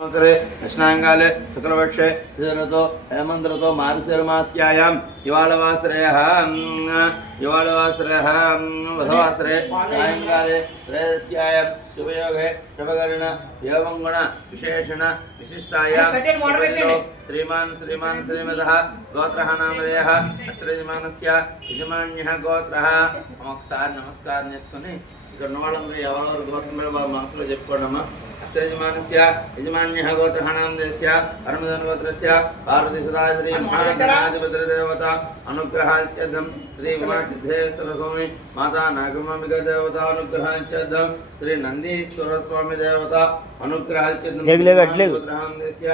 कृष्णांगाले शुक्लपक्षे ऋतु हेमंत ऋतु मार्गशीर्मास्यायां युवालवासरयः बुधवासरे सायंकाले त्रयोदश्यायां शुभयोगे शुभकर्ण देवगुण विशेषण विशिष्टायां श्रीमान् श्रीमतः गोत्रः नामधेयः अश्रयजमानस्य यजमान्यः गोत्रः ఒకసారి నమస్కారం చేసుకొని ఇక్కడ ఉన్న వాళ్ళందరూ ఎవరెవరు గోత్రం మీద వాళ్ళ మనసులో చెప్పుకోండమ్మా. అశ్రయజమానస్య యజమాన్యः గోత్రः నామధేయస్య పరమధన్వోత్రస్య పార్వతీ సదా శ్రీ మహాగణాధిపతిదేవత అనుగ్రహానిత్యర్థం శ్రీ ఉమాసిద్ధేశ్వర స్వామి మాతా నాగమాంబిక దేవత అనుగ్రహానిత్యర్థం శ్రీ నందీశ్వర స్వామి దేవత అనుగ్రహానిత్యర్థం గోత్రహాందేస్య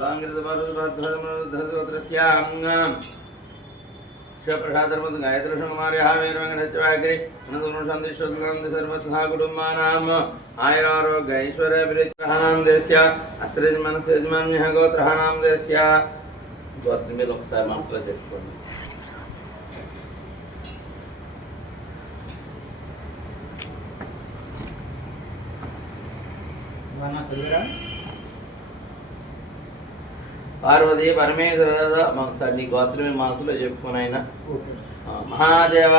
వాంగిరద పార్వతీ प्रसाद गायत्री कुमार्य वीरवेंकटवागिरी सर्वथा कुटुंबानाम आयुरारोग्य ऐश्वर्याभिवृद्धिनाम देस्य अश्रयजमानस्य यजमान्यः गोत्रः नाम देस्य गोत्र में लोग सार मामला చెప్పుకోండి. పార్వతీ పరమేశ్వర ఒకసారి నీ గోత్రమే మనసులో చెప్పుకుని ఆయన మహాదేవ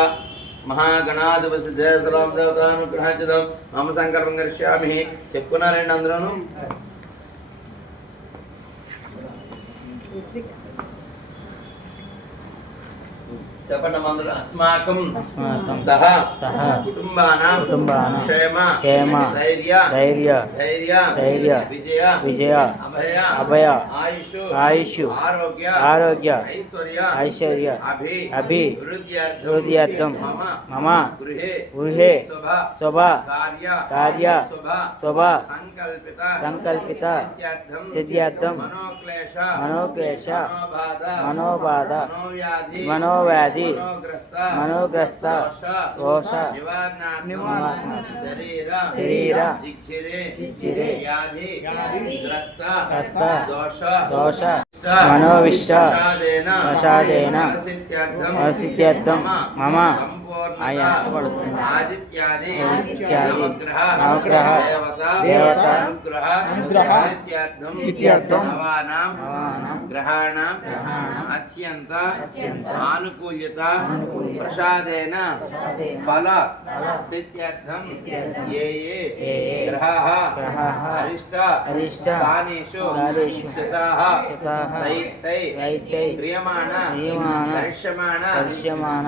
మహాగణాధిపతి దేవతలాం దేవతానుగ్రహించడం మమ సంకల్పం కరిష్యామి చెప్పుకున్నారండి అందరూను. చెప్పండి మందులు. అస్మాకం సహ కుటుంబానాం క్షేమ ధైర్య విజయ అభయ ఆయుష్ ఆరోగ్య ఐశ్వర్య అభివృద్ధ్యర్థం మమ గృహే శుభ కార్య శుభ సంకల్పిత సిద్ధ్యర్థం మనోక్లేశ మనోబాధ మనోవ్యాధి మనోగ్రస్త దోష శరీర దోష మనోవిష్ట ప్రసాదేన సిద్ధ్యర్థం మమ ఆదిత్యాది నవగ్రహ దేవత అనుగ్రహ సిద్ధ్యర్థం గ్రహాణం అత్యంత ఆనుకూల్యత ప్రసాదేన ఫల సిద్ధ్యర్థం ఏ గ్రహాः అరిష్ట స్థానేషు స్థితాः తై క్రియమాణ దర్శ్యమాణ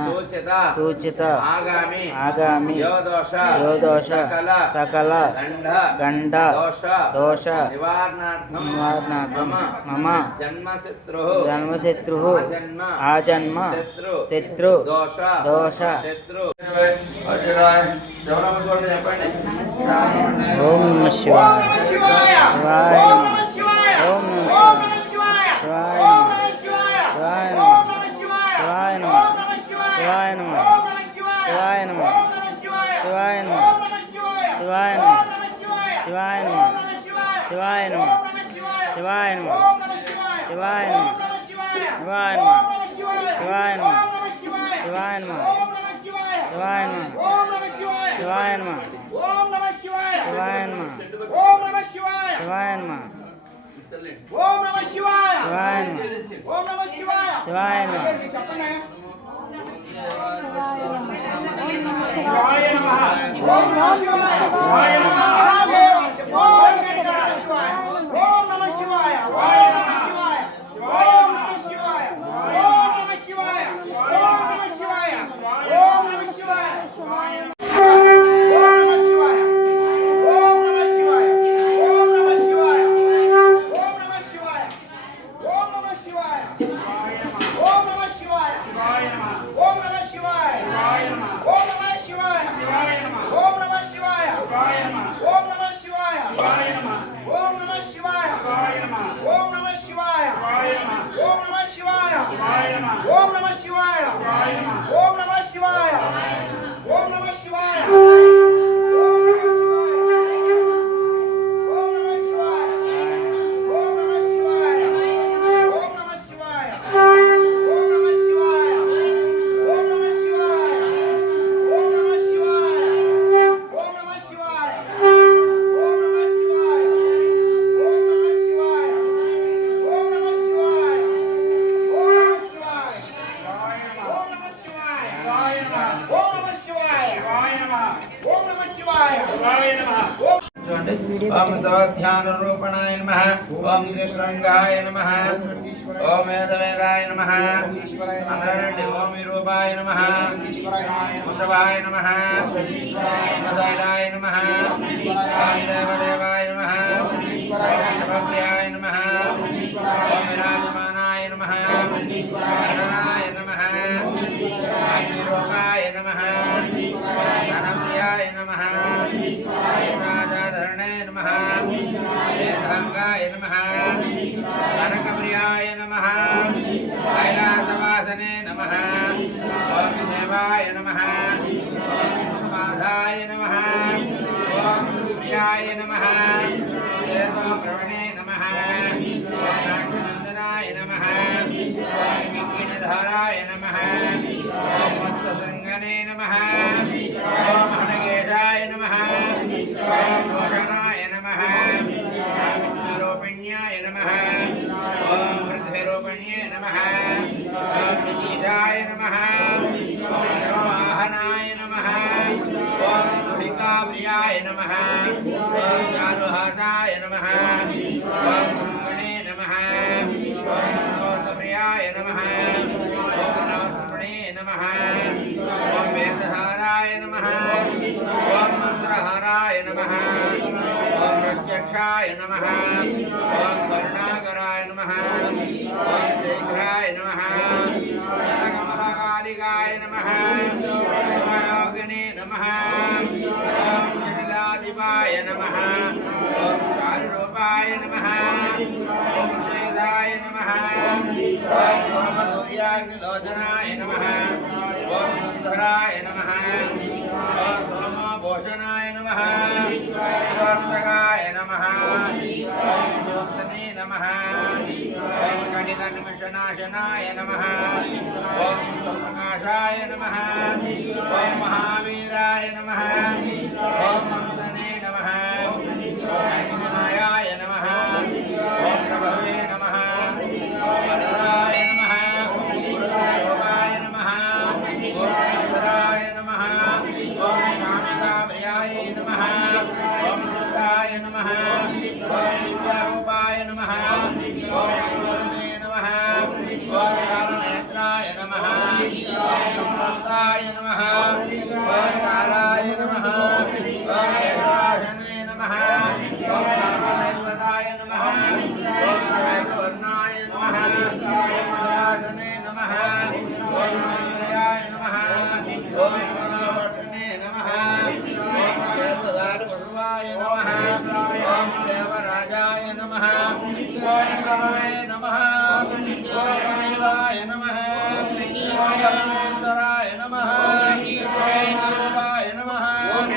సూచిత ఆగామి యోదోష సకల గండ దోష నివారణార్థం మమ జన్మశత్రు ఆజన్మ శత్రు దోష ఓం నమః శివాయ శివాయ నమః ఓం నమః శివాయ శివాయ నమః శివాయ నమః శివాయ నమః శివాయ నమః శివాయ నమః శివాయ నమః శివాయ నమః శివాయ నమః శివాయ నమః శివాయ నమః శివాయ నమః శివాయ నమః శివాయ నమః శివాయ నమః శివాయ నమః ఓం నమః శివాయ శివాయ నమః ఓం నమః శివాయ శివాయ నమః ఓం నమః శివాయ శివాయ నమః ఓం నమః శివాయ శివాయ నమః శివాయ నమః ఓం నమః శివాయ ఓం నమః శివాయ ఓం నమః శివాయ ఓం నమః శివాయ ఓం నమః శివాయ ఓం నమః శివాయ ఓం నమః శివాయ శివాయ ఓం నమః శివాయ ఓం నమః శివాయ ఓం సవధ్యాన రూపణాయ నమః ఓం త్రిశృంగాయ నమః ఓం వేదవేదాయ నమః అందరండి ఓం విరూపాయ నమః వృషభాయ నమః గదాయ నమః ఓం దేవదేవాయ నమః శివప్రియాయ నమః ఓం విరాజమానాయ నమః గణనాయ నమః విరూపాయ నమః ధనప్రియాయ నమః వేదాధారణాయ నమః వేదాంగాయ నమః కనకప్రియాయ నమః కైలాసవాసనే నమః ఓం దేవాయ నమః ఓం మాధాయ నమః ఓం ప్రియాయ నమః దేదో ప్రవణే నమః ఓం నాట్యనందనాయ నమః ఓం విజ్ఞానధారాయ నమః ఓం మత్తసంగనే నమః ఓం హనగేశాయ నమః ఓం భూషణాయ నమః ఓం విష్ణురూపిణ్యాయ నమః ఓం పృథ్వీరూపిణ్యే నమః ఓం నితీశాయ నమః ఓం శివవాహనాయ నమః ఓం గుడికాప్రియాయ నమః ఓం చారుహాసాయ నమః ఓం బ్రహ్మణే నమః ఓం నవోత్తప్రియాయ నమః ఓం నవత్మణే నమః ఓం వేదధారాయ నమః ఓం మంత్రహారాయ నమః ఓం ప్రత్యక్షాయ నమః ఓం కరుణాకరాయ నమః ఓం శీఘ్రాయ నమః కమలకాలికాయ నమః యోగినే నమః ఓం జటిలాధిపాయ నమః ఓం చారురూపాయ నమః ఓం శేషాయ నమః ఓం సోమసూర్యాగ్నిలోచనాయ నమః ఓం సుందరాయ నమః ఓం సోమభూషణాయ నమః స్వర్తకాయ నమః ఓం జ్యోత్సనే నమః ఓం కనికనిమిషనాశనాయ నమః ఓం సుప్రకాశాయ నమః ఓం మహావీరాయ నమః ఓం హంసనే నమః ఓం అగ్నిమాయాయ నమః ఓం ప్రభవే నమః ఓం వరదాయ నమః పురుషరూపాయ నమః ఓం మధురాయ నమః ఓం కామికాప్రియాయ నమః ఓం నిష్టాయ నమః ఓం దివ్యరూపాయ నమః ఓం అద్భుతనే నమః ఓం కాలనేత్రాయ నమః ఓం సంపృక్తాయ నమః ఓం కాలాయ నమః ఓం దేవాశనే నమః ఓం సర్వదైవతాయ నమః ఓం వేదవర్ణాయ నమః ఓం మహాసనే నమః ఓం మంగళాయ నమః ఓం సర్వవర్ణనే నమః ఓం వేదదారువాయ నమః ఓం దేవరాజాయ నమః ఓం కవే నమః ఓం మంగళాయ నమః ఓం పరమేశ్వరాయ నమః ఓం రూపాయ నమః ఓం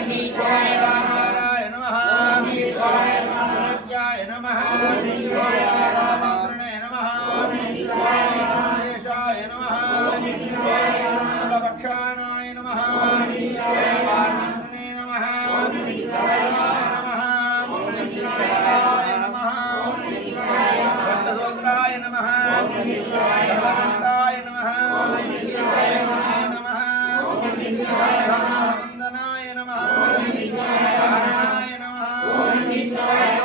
రామాయ నమః ఓం మహాజ్యాయ నమః ఓం రామభద్రనే నమః ఓం దేశాయ నమః ఓం నందభక్షానాయ నమః ఓం పార్వతనే నమః ఓం సర్వాయ నమః ఓం శివాయ నమః ఓం దండసూత్రాయ నమః ఓం దండాయ నమః ఓం నమః ఓం వందనాయ నమః ఓం కారణాయ నమః ఓం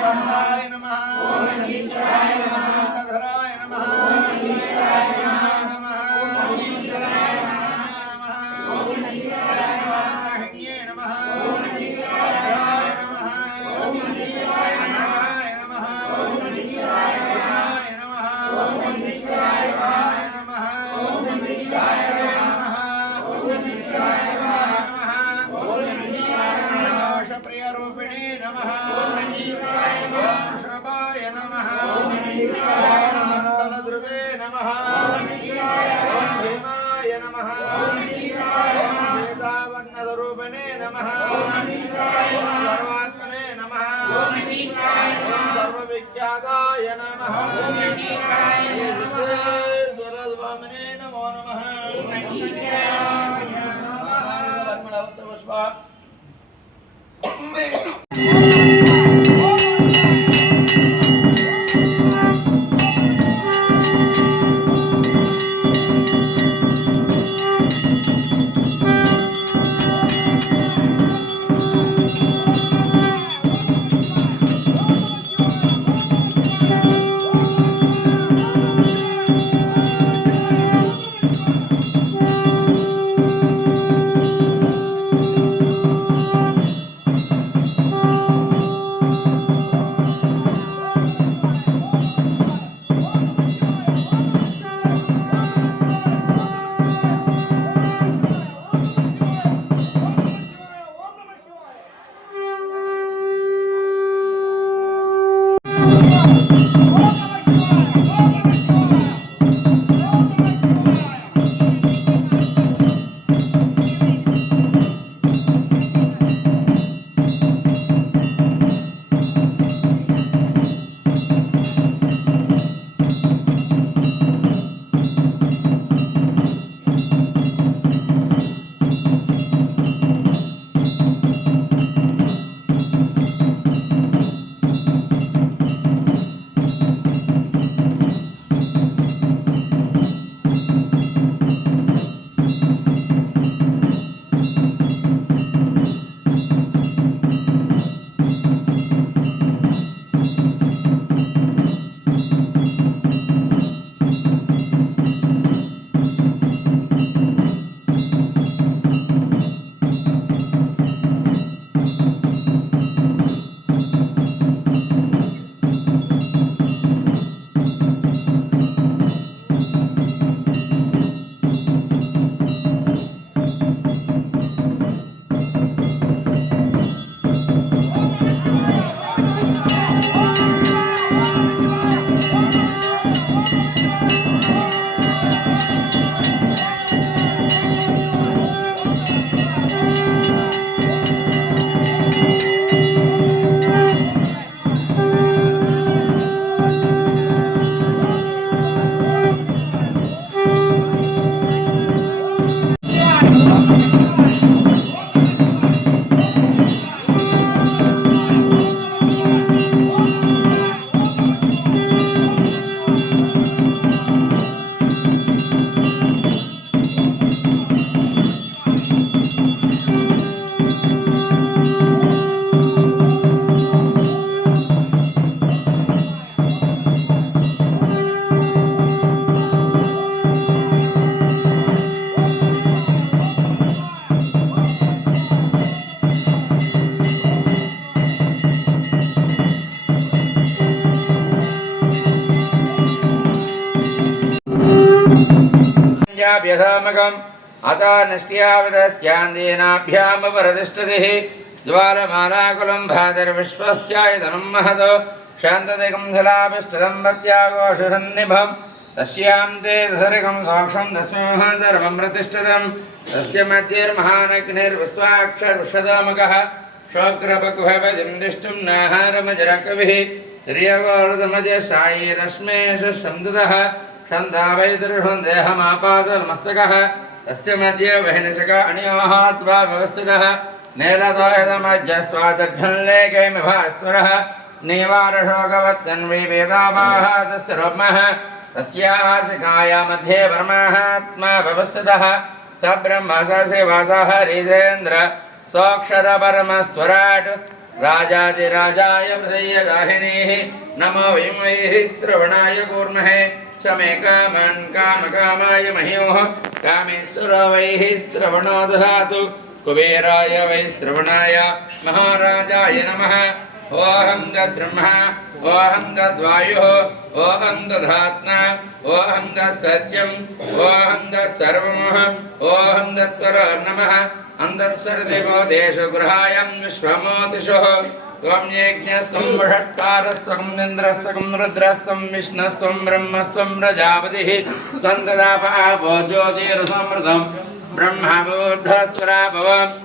వందాయ నమః ఓం ధరాయ నమః నమః వాహిన్యే నమః ధరాయ నమః అన్నాయ నమః అన్నాయ నమః శివాయ నమః శివాయ నమః దోషప్రియరూపిణే నమః శబాయ నమః ధ్రువే నమః భీమాయ నమః వేదావర్ణస్వరూపిణే నమః సర్వాత్మనే నమః సర్వవిఖ్యాతాయ నమః స్వరస్వామినే నమో నమః పుష్ప ज्वालाभ्यधामकम् अतो निष्ट्याविदस्यान्दीनाभ्यामपरतिष्ठतिः ज्वालमालाकुलं भातिर्विश्वस्यायतनं महतो शान्तदिकं शिलाभिष्टदं वत्यागोषसन्निभम् तस्यां ते दशरिकं साक्षं तस्मै सर्वं प्रतिष्ठितं तस्य मध्यैर्महानग्निर्विश्वाक्षरषदामकः शोग्रपक्वभजिं दिष्टुं नाहारमजरकविः त्रियगोर्धमजसायिरश्मेषु सन्दुतः छन्दावैदर्शं देहमापादमस्तकः तस्य मध्ये वहिनिषक अणियोहात्वा व्यवस्थितः नेलतोयदमज्जस्वादघ्नल्लेखैमिभास्वरः निवारशोकवत्तन्वी वेदावाः तस्य रोमः तस्याशिकाय मध्ये परमात्मा व्यवस्थितः स ब्रह्म स शिवसः हरिजेन्द्र सोऽक्षरपरमस्वराट् राजाधिराजाय हृदयराहिणीः नमो वैमैः श्रवणाय कूर्महे शमे कामान् कामकामाय मह्योः कामेश्वर वैः श्रवणो दधातु कुबेराय वै श्रवणाय महाराजाय नमः ओहं तद्ब्रह्मा ओहं तद्वायुः ओहं तदात्मा ओहं तत्सत्यम् ओहं तत्सर्वम् ओहं तत्परनमः अन्तत्सर्देवो देशगृहायं विश्वमोतिषुः त्वं यज्ञस्त्वं वषट्कारस्त्वं इन्द्रस्त्वं रुद्रस्त्वं विष्णुस्त्वं ब्रह्मस्त्वं प्रजापतिः त्वं तदापो ज्योतिरसमृतं ब्रह्मबोधस्वराभवम्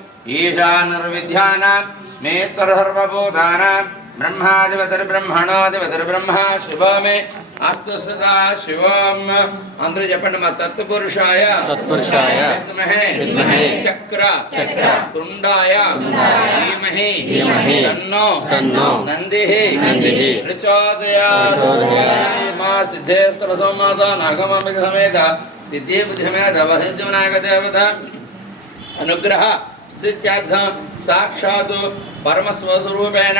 ईशानर्विद्यानां मे सर्वभूतानां ब्रह्माधिपतिर्ब्रह्मणोऽधिपतिर्ब्रह्मा शिवो मे अस्तु सदा शिवम् अंदर చెప్పండి మా తత్పురుషాయ విద్మహే చక్ర తుండాయ ధీమహి తన్నో నందిః ప్రచోదయాత్ మా సిద్ధేశ్వర సోమనాథ నాగమాంబిక సమేత సిద్ధి బుద్ధిమేత వహించనాగ దేవత అనుగ్రహ सिद्ध्यार्थं साक्षात् परमस्वरूपेण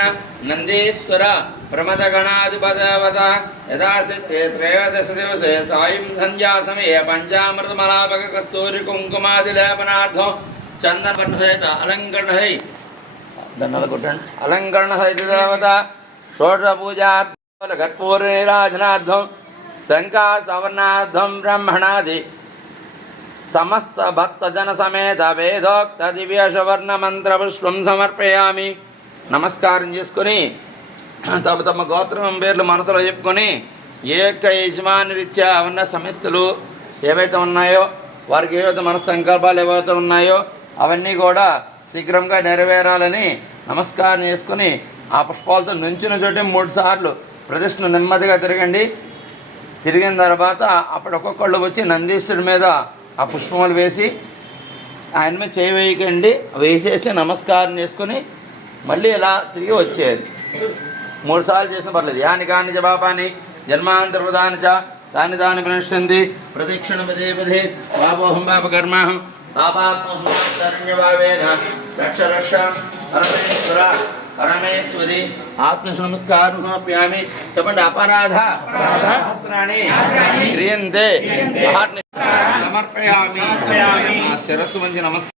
नंदीश्वर प्रमदगणाधिपदेवता यदा सिद्धे त्रयोदश दिवसे सायं संध्या समये पंचामृतमलापक कस्तूरि कुंकुमादिलेपनार्थं चंदनपट्टसहित अलंकरण सहित देवता षोडश पूजा कर्पूरनीराजनार्थं शंका सवर्णार्थं ब्रह्मणादि समस्त भक्तजन समेत वेदोक्त दिव्य सुवर्ण मंत्र पुष्पं समर्पयामि नमस्कारं చేసుకొని తమ తమ గోత్రం పేర్లు మనసులో చెప్పుకొని ఏక యజమాని రీత్యా ఉన్న సమస్యలు ఏవైతే ఉన్నాయో వారికి ఏవైతే మన సంకల్పాలు ఏవైతే ఉన్నాయో అవన్నీ కూడా శీఘ్రంగా నెరవేరాలని నమస్కారం చేసుకొని ఆ పుష్పాలతో నుంచిన చోటే 3 సార్లు ప్రదక్షిణ నెమ్మదిగా తిరగండి. తిరిగిన తర్వాత అప్పుడు ఒక్కొక్కళ్ళు వచ్చి నందీశ్వరుడి మీద ఆ పుష్పములు వేసి ఆయన మీద చేయి వేయకండి, వేసేసి నమస్కారం చేసుకొని మళ్ళీ ఇలా తిరిగి వచ్చేది. 3 సార్లు చేసిన పర్లేదు. యాని కాని చ పాపాని జన్మాంతర్వదాని చ తాని తాని ప్రణశ్యంతి ప్రదక్షిణ పదే పదే పాపోహం పాపకర్మాహం పాపాత్మశరణ్యభావేన రక్ష రక్ష పరమేశ్వర పరమేశ్వరి ఆత్మ నమస్కారం సమర్పయామి. చెప్పండి. అపరాధ సహస్రాణి క్రియంతే సమర్పయామి. శిరస్సు మంచి నమస్కారం.